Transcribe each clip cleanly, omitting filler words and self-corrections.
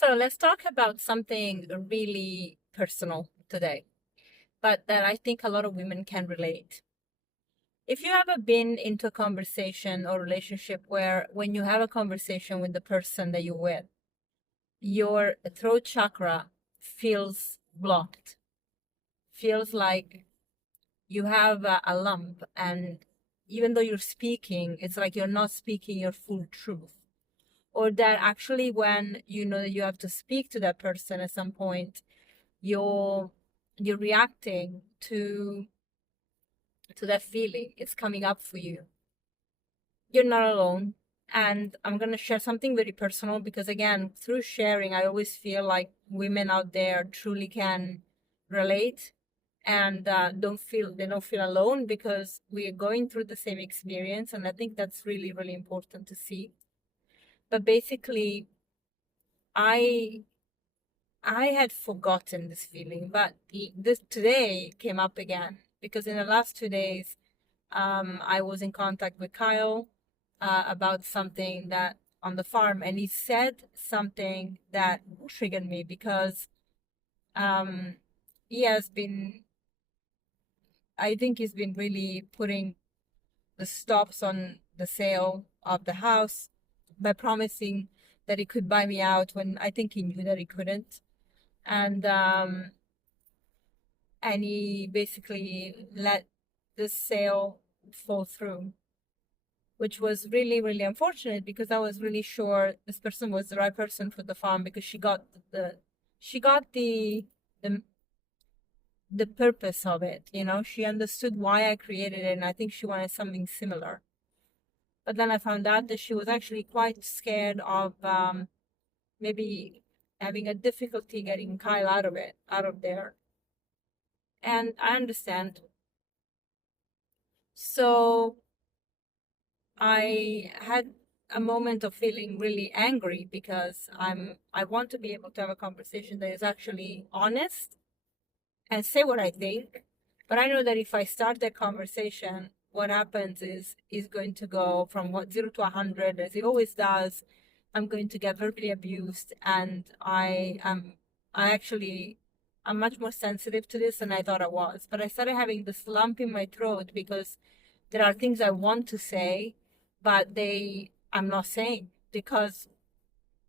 So let's talk about something really personal today, but that I think a lot of women can relate. If you ever been into a conversation or relationship where when you have a conversation with the person that you're with, your throat chakra feels blocked, feels like you have a lump, and even though you're speaking, it's like you're not speaking your full truth. Or that actually when you know that you have to speak to that person at some point, you're you're reacting to that feeling. It's coming up for you. You're not alone. And I'm going to share something very personal because, again, through sharing, I always feel like women out there truly can relate and they don't feel alone because we are going through the same experience. And I think that's really, really important to see. But basically, I I had forgotten this feeling, but this today came up again because in the last 2 days, I was in contact with Kyle about something that on the farm, and he said something that triggered me because um, he has been, I think he's been really putting the stops on the sale of the house by promising that he could buy me out when I think he knew that he couldn't. And he basically let the sale fall through, which was really, really unfortunate because I was really sure this person was the right person for the farm because she got the the purpose of it. You know, she understood why I created it, and I think she wanted something similar. But then I found out that she was actually quite scared of maybe having a difficulty getting Kyle out of there. And I understand. So I had a moment of feeling really angry because I want to be able to have a conversation that is actually honest and say what I think. But I know that if I start that conversation, what happens is going to go from 0 to 100 as it always does. I'm going to get verbally abused, and I'm much more sensitive to this than I thought I was. But I started having this lump in my throat because there are things I want to say, but I'm not saying because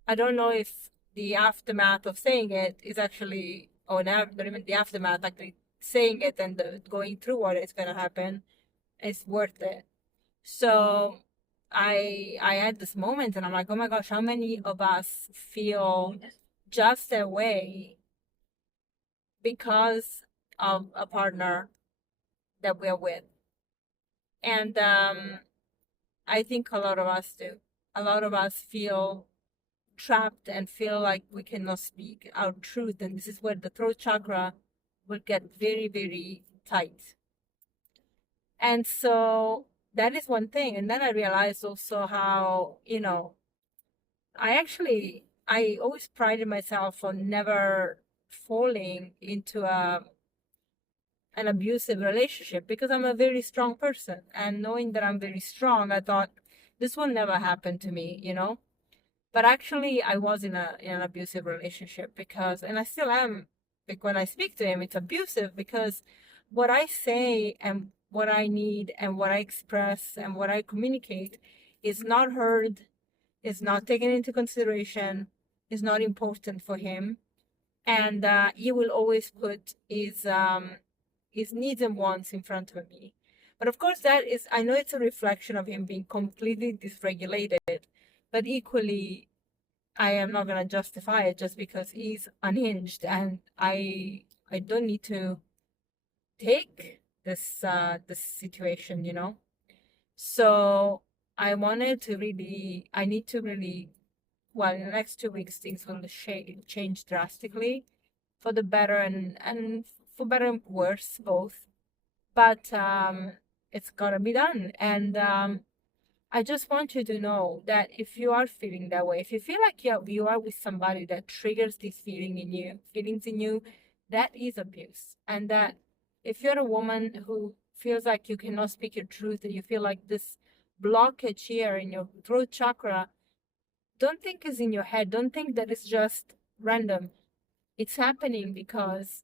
I don't know if the aftermath of saying it is actually, or not even the aftermath, actually saying it and going through what is going to happen is worth it. So I had this moment and I'm like, oh my gosh, how many of us feel just that way because of a partner that we're with? And I think a lot of us do. A lot of us feel trapped and feel like we cannot speak our truth. And this is where the throat chakra will get very, very tight. And so that is one thing. And then I realized also how, I always prided myself on never falling into an abusive relationship because I'm a very strong person. And knowing that I'm very strong, I thought this will never happen to me, But actually, I was in an abusive relationship because, and I still am. Like when I speak to him, it's abusive because what I say and what I need and what I express and what I communicate is not heard, is not taken into consideration, is not important for him, and he will always put his needs and wants in front of me. But of course, I know it's a reflection of him being completely dysregulated, but equally I am not gonna justify it just because he's unhinged, and I don't need to take this situation, So I need to really, well, in the next 2 weeks things will change drastically for the better and for better and worse both. But it's gotta be done, and I just want you to know that if you are feeling that way, if you feel like you are with somebody that triggers this feelings in you, that is abuse. And that if you're a woman who feels like you cannot speak your truth and you feel like this blockage here in your throat chakra, don't think it's in your head. Don't think that it's just random. It's happening because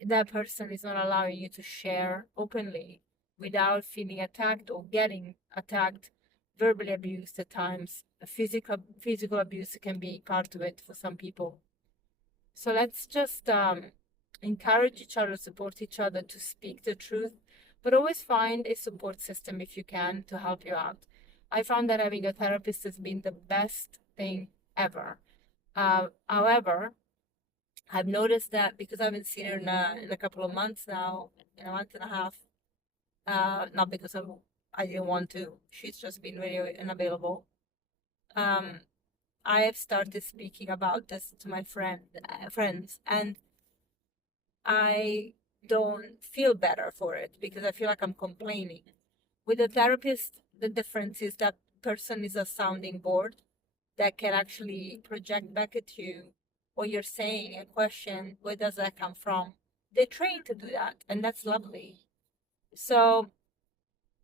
that person is not allowing you to share openly without feeling attacked or getting attacked, verbally abused at times. Physical abuse can be part of it for some people. So let's just encourage each other, support each other to speak the truth, but always find a support system if you can to help you out. I found that having a therapist has been the best thing ever. However, I've noticed that because I haven't seen her in a couple of months now, in a month and a half, not because I didn't want to, she's just been really unavailable. I have started speaking about this to my friends, and I don't feel better for it because I feel like I'm complaining. With a therapist, the difference is that person is a sounding board that can actually project back at you what you're saying and question where does that come from. They train to do that, and that's lovely. So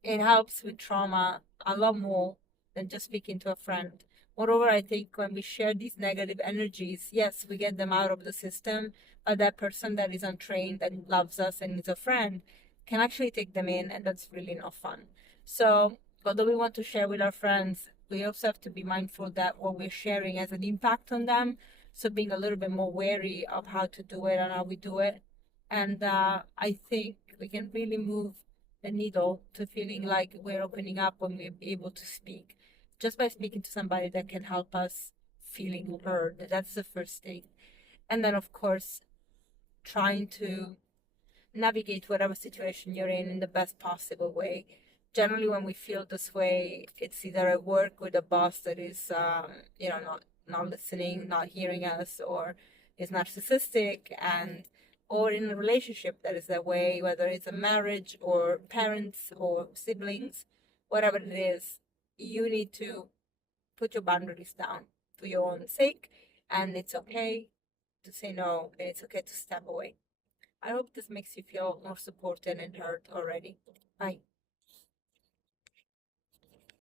it helps with trauma a lot more than just speaking to a friend. Moreover, I think when we share these negative energies, yes, we get them out of the system, but that person that is untrained and loves us and is a friend can actually take them in, and that's really not fun. So, although we want to share with our friends, we also have to be mindful that what we're sharing has an impact on them. So, being a little bit more wary of how to do it and how we do it. And I think we can really move the needle to feeling like we're opening up when we're able to speak. Just by speaking to somebody that can help us feeling heard. That's the first thing. And then, of course, trying to navigate whatever situation you're in the best possible way. Generally, when we feel this way, it's either at work with a boss that is, not listening, not hearing us, or is narcissistic, and or in a relationship that is that way, whether it's a marriage or parents or siblings, whatever it is, you need to put your boundaries down for your own sake, and it's okay to say no, and it's okay to step away. I hope this makes you feel more supported and heard already. Bye.